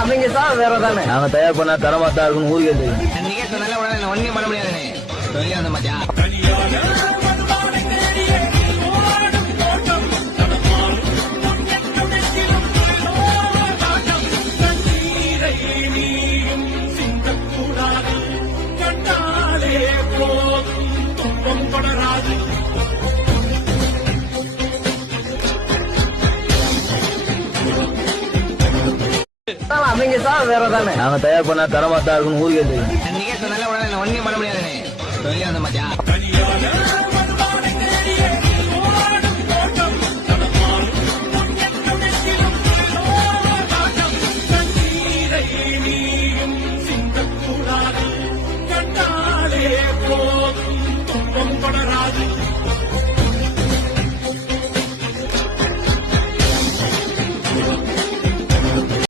அவங்க சார் வேற தானே நாங்க தயார் பண்ணா தரமாத்தான் இருக்குன்னு ஊருக்கே தெரியும். நீங்க சொன்னால உடனே ஒண்ணும் பண்ண முடியாதுண்ணே. வெளியே வந்து மச்சான். அவங்க சார் வேற தானே நாங்க தயார் பண்ணா தரமாத்தான் இருக்குன்னு ஊருக்கே தெரியும். நீங்க சொன்னால உடனே ஒண்ணும் பண்ண முடியாதுண்ணே. வெளியே வந்து மச்சான்.